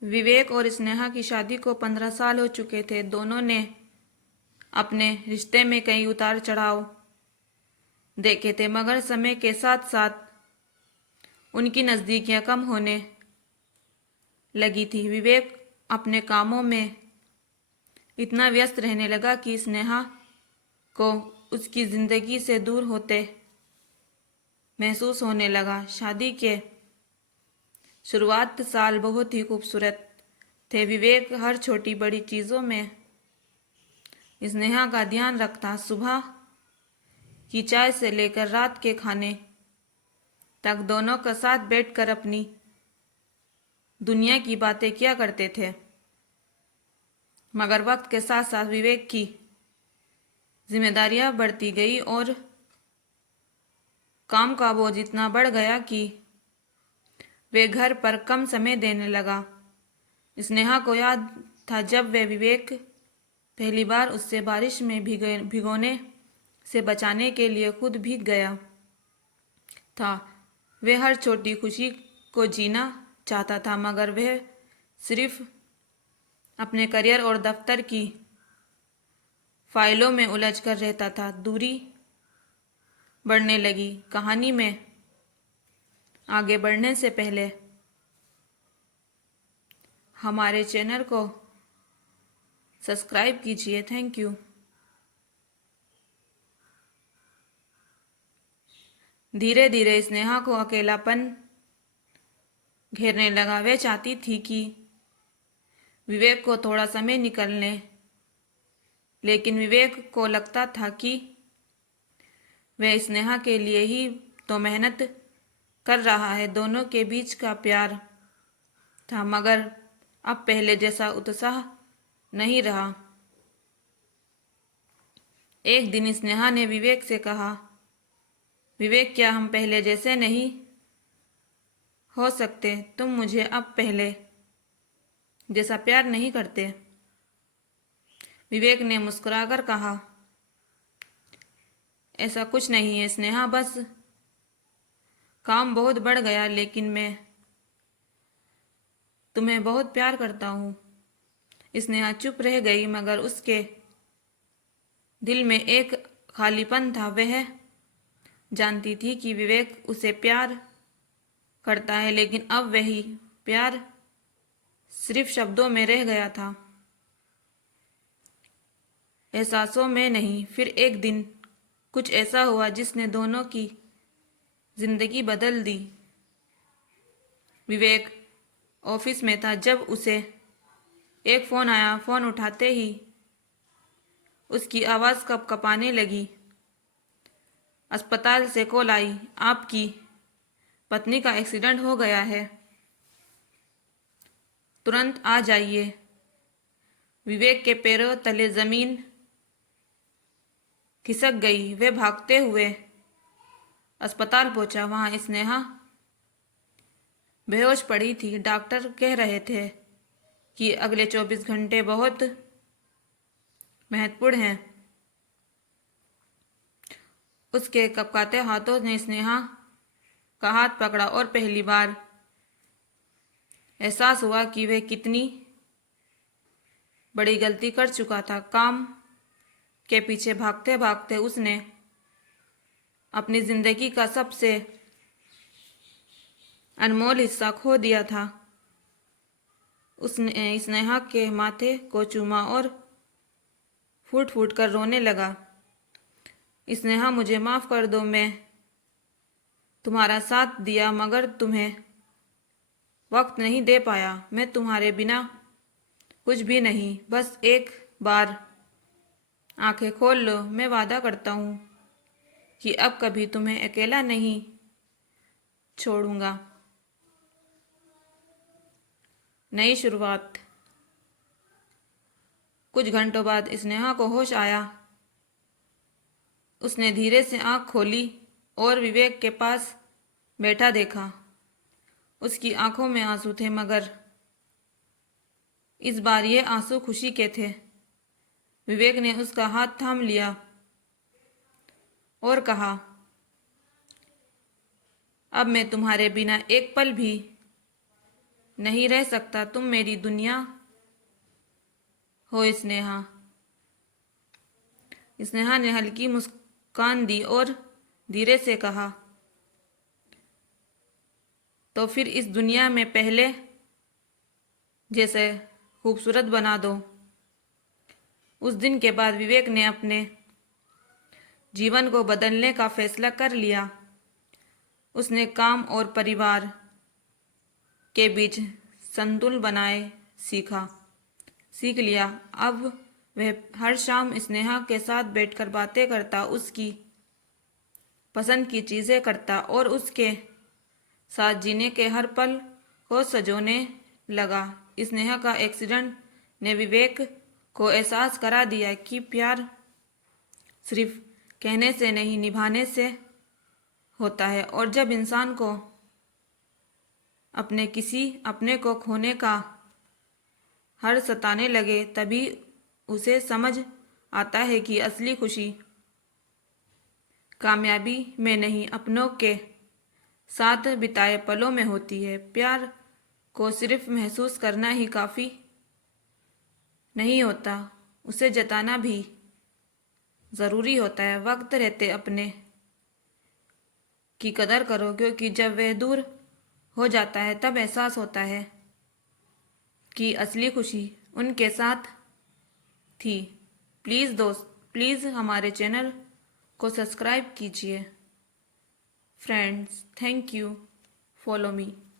विवेक और स्नेहा की शादी को 15 साल हो चुके थे। दोनों ने अपने रिश्ते में कई उतार चढ़ाव देखे थे, मगर समय के साथ साथ उनकी नज़दीकियां कम होने लगी थी। विवेक अपने कामों में इतना व्यस्त रहने लगा कि स्नेहा को उसकी जिंदगी से दूर होते महसूस होने लगा। शादी के शुरुआत साल बहुत ही खूबसूरत थे। विवेक हर छोटी बड़ी चीज़ों में स्नेहा का ध्यान रखता। सुबह की चाय से लेकर रात के खाने तक दोनों का साथ बैठकर अपनी दुनिया की बातें किया करते थे। मगर वक्त के साथ साथ विवेक की जिम्मेदारियां बढ़ती गई और काम का बोझ इतना बढ़ गया कि वे घर पर कम समय देने लगा। स्नेहा को याद था जब वह विवेक पहली बार उससे बारिश में भिगोने से बचाने के लिए खुद भीग गया था। वह हर छोटी खुशी को जीना चाहता था, मगर वह सिर्फ अपने करियर और दफ्तर की फाइलों में उलझ कर रहता था। दूरी बढ़ने लगी। कहानी में आगे बढ़ने से पहले हमारे चैनल को सब्सक्राइब कीजिए। Thank you. धीरे धीरे स्नेहा को अकेलापन घेरने लगा। वह चाहती थी कि विवेक को थोड़ा समय निकलने, लेकिन विवेक को लगता था कि वह स्नेहा के लिए ही तो मेहनत कर रहा है। दोनों के बीच का प्यार था, मगर अब पहले जैसा उत्साह नहीं रहा। एक दिन स्नेहा ने विवेक से कहा, विवेक, क्या हम पहले जैसे नहीं हो सकते? तुम मुझे अब पहले जैसा प्यार नहीं करते। विवेक ने मुस्कुराकर कहा, ऐसा कुछ नहीं है स्नेहा, बस काम बहुत बढ़ गया, लेकिन मैं तुम्हें बहुत प्यार करता हूँ। स्नेहा चुप रह गई, मगर उसके दिल में एक खालीपन था। वह जानती थी कि विवेक उसे प्यार करता है, लेकिन अब वही प्यार सिर्फ शब्दों में रह गया था, एहसासों में नहीं। फिर एक दिन कुछ ऐसा हुआ जिसने दोनों की जिंदगी बदल दी। विवेक ऑफिस में था जब उसे एक फोन आया। फोन उठाते ही उसकी आवाज कपकपाने लगी। अस्पताल से कॉल आई, आपकी पत्नी का एक्सीडेंट हो गया है, तुरंत आ जाइए। विवेक के पैरों तले जमीन खिसक गई। वह भागते हुए अस्पताल पहुंचा। वहां स्नेहा बेहोश पड़ी थी। डॉक्टर कह रहे थे कि अगले 24 घंटे बहुत महत्वपूर्ण हैं। उसके कपकाते हाथों ने स्नेहा का हाथ पकड़ा और पहली बार एहसास हुआ कि वह कितनी बड़ी गलती कर चुका था। काम के पीछे भागते भागते उसने अपनी जिंदगी का सबसे अनमोल हिस्सा खो दिया था। उसने स्नेहा के माथे को चूमा और फूट फूट कर रोने लगा। स्नेहा, मुझे माफ कर दो, मैं तुम्हारा साथ दिया मगर तुम्हें वक्त नहीं दे पाया। मैं तुम्हारे बिना कुछ भी नहीं। बस एक बार आंखें खोल लो। मैं वादा करता हूँ कि अब कभी तुम्हें अकेला नहीं छोड़ूंगा। नई शुरुआत। कुछ घंटों बाद स्नेहा को होश आया। उसने धीरे से आंख खोली और विवेक के पास बैठा देखा। उसकी आंखों में आंसू थे, मगर इस बार ये आंसू खुशी के थे। विवेक ने उसका हाथ थाम लिया और कहा, अब मैं तुम्हारे बिना एक पल भी नहीं रह सकता, तुम मेरी दुनिया हो स्नेहा। स्नेहा ने हल्की मुस्कान दी और धीरे से कहा, तो फिर इस दुनिया में पहले जैसे खूबसूरत बना दो। उस दिन के बाद विवेक ने अपने जीवन को बदलने का फैसला कर लिया। उसने काम और परिवार के बीच संतुलन बनाए सीख लिया। अब वह हर शाम स्नेहा के साथ बैठकर बातें करता, उसकी पसंद की चीजें करता और उसके साथ जीने के हर पल को सजोने लगा। स्नेहा का एक्सीडेंट ने विवेक को एहसास करा दिया कि प्यार सिर्फ कहने से नहीं, निभाने से होता है। और जब इंसान को अपने को खोने का हर सताने लगे, तभी उसे समझ आता है कि असली खुशी कामयाबी में नहीं, अपनों के साथ बिताए पलों में होती है। प्यार को सिर्फ महसूस करना ही काफी नहीं होता, उसे जताना भी जरूरी होता है। वक्त रहते अपने की कदर करो, क्योंकि जब वह दूर हो जाता है तब एहसास होता है कि असली खुशी उनके साथ थी। प्लीज़ दोस्त, प्लीज़ हमारे चैनल को सब्सक्राइब कीजिए। Friends, thank you, follow me.